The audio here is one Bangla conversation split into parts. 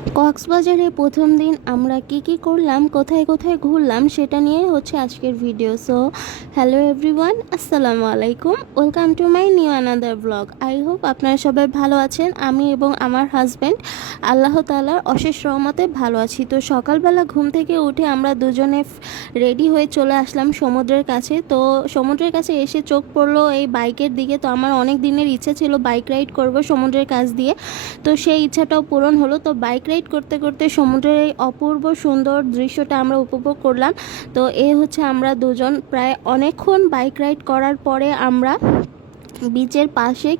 কক্সবাজারে প্রথম দিন আমরা কি করলাম, কোথায় কোথায় ঘুরলাম সেটা নিয়ে হচ্ছে আজকের ভিডিও। সো হ্যালো এভরিওয়ান, আসসালামু আলাইকুম, welcome to my new another blog. I hope আপনারা সবাই ভালো আছেন। আমি এবং আমার হাজব্যান্ড আল্লাহ তাআলার অশেষ রহমতে ভালো আছি। তো সকালবেলা ঘুম থেকে উঠে আমরা দুজনে রেডি হয়ে চলে আসলাম সমুদ্রের কাছে। তো সমুদ্রের কাছে এসে চোখ পড়লো এই বাইকের দিকে। তো আমার অনেক দিনের ইচ্ছা ছিল বাইক রাইড করব সমুদ্রের কাছ দিয়ে, তো সেই ইচ্ছাটাও পূরণ হলো। তো বাইক রাইড করতে করতে সমুদ্রের এই অপূর্ব সুন্দর দৃশ্যটা আমরা উপভোগ করলাম। তো হচ্ছে আমরা দুজন প্রায় অনেকক্ষণ বাইক রাইড করার পরে আমরা বিচের পাশে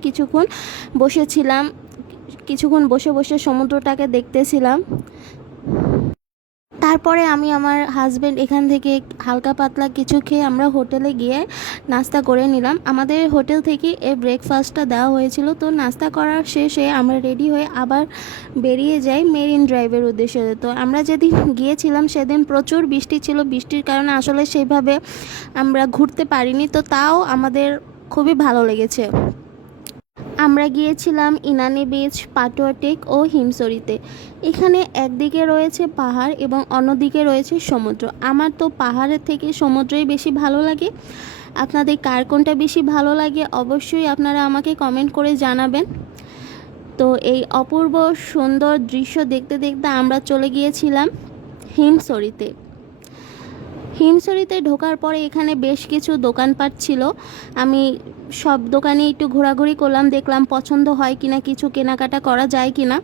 কিছুক্ষণ বসে বসে সমুদ্রটাকে দেখতেছিলাম। তারপরে আমি আমার হাজব্যান্ড এখান থেকে হালকা পাতলা কিছু খেয়ে আমরা হোটেলে গিয়ে নাস্তা করে নিলাম। আমাদের হোটেল থেকে এই ব্রেকফাস্টটা দেওয়া হয়েছিল। তো নাস্তা করার শেষে আমরা রেডি হয়ে আবার বেরিয়ে যাই মেরিন ড্রাইভের উদ্দেশ্যে। তো আমরা যেদিন গিয়েছিলাম সেদিন প্রচুর বৃষ্টি ছিল, বৃষ্টির কারণে আসলে সেইভাবে আমরা ঘুরতে পারিনি। তো তাও আমাদের খুবই ভালো লেগেছে। আমরা গিয়েছিলাম ইনানি বিচ, পাটুয়া টেক ও হিমছড়িতে। এখানে একদিকে রয়েছে পাহাড় এবং অন্যদিকে রয়েছে সমুদ্র। আমার তো পাহাড়ের থেকে সমুদ্রই বেশি ভালো লাগে। আপনাদের কার কোনটা বেশি ভালো লাগে অবশ্যই আপনারা আমাকে কমেন্ট করে জানাবেন। তো এই অপূর্ব সুন্দর দৃশ্য দেখতে দেখতে আমরা চলে গিয়েছিলাম হিমছড়িতে। হিমছড়িতে ঢোকার পরে এখানে বেশ কিছু দোকানপাট ছিল। আমি সব দোকানে একটু ঘোরাঘুরি করলাম, দেখলাম পছন্দ হয় কিনা, কিছু কেনাকাটা করা যায় কিনা।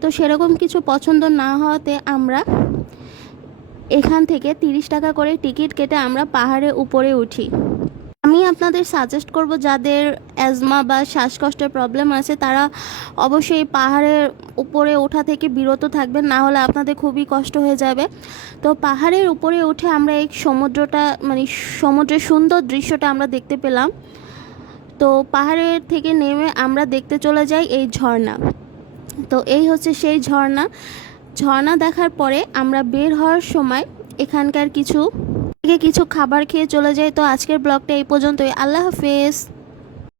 তো সেরকম কিছু পছন্দ না হওয়াতে আমরা এখান থেকে 30 টাকা করে টিকিট কেটে আমরা পাহাড়ে উপরে উঠি। আমি আপনাদের সাজেস্ট করব যাদের অ্যাজমা বা শ্বাসকষ্টের প্রবলেম আছে তারা অবশ্যই পাহাড়ের উপরে ওঠা থেকে বিরত থাকবেন, না হলে আপনাদের খুবই কষ্ট হয়ে যাবে। তো পাহাড়ের উপরে উঠে আমরা এই সমুদ্রের সুন্দর দৃশ্যটা আমরা দেখতে পেলাম। তো পাহাড়ের থেকে নেমে আমরা দেখতে চলে যাই এই ঝর্ণা। তো এই হচ্ছে সেই ঝর্ণা দেখার পরে আমরা বের হওয়ার সময় এখানকার কিছু খাবার খেয়ে চলে যাই। তো আজকের ব্লগটা এই পর্যন্তই। আল্লাহ হাফেজ।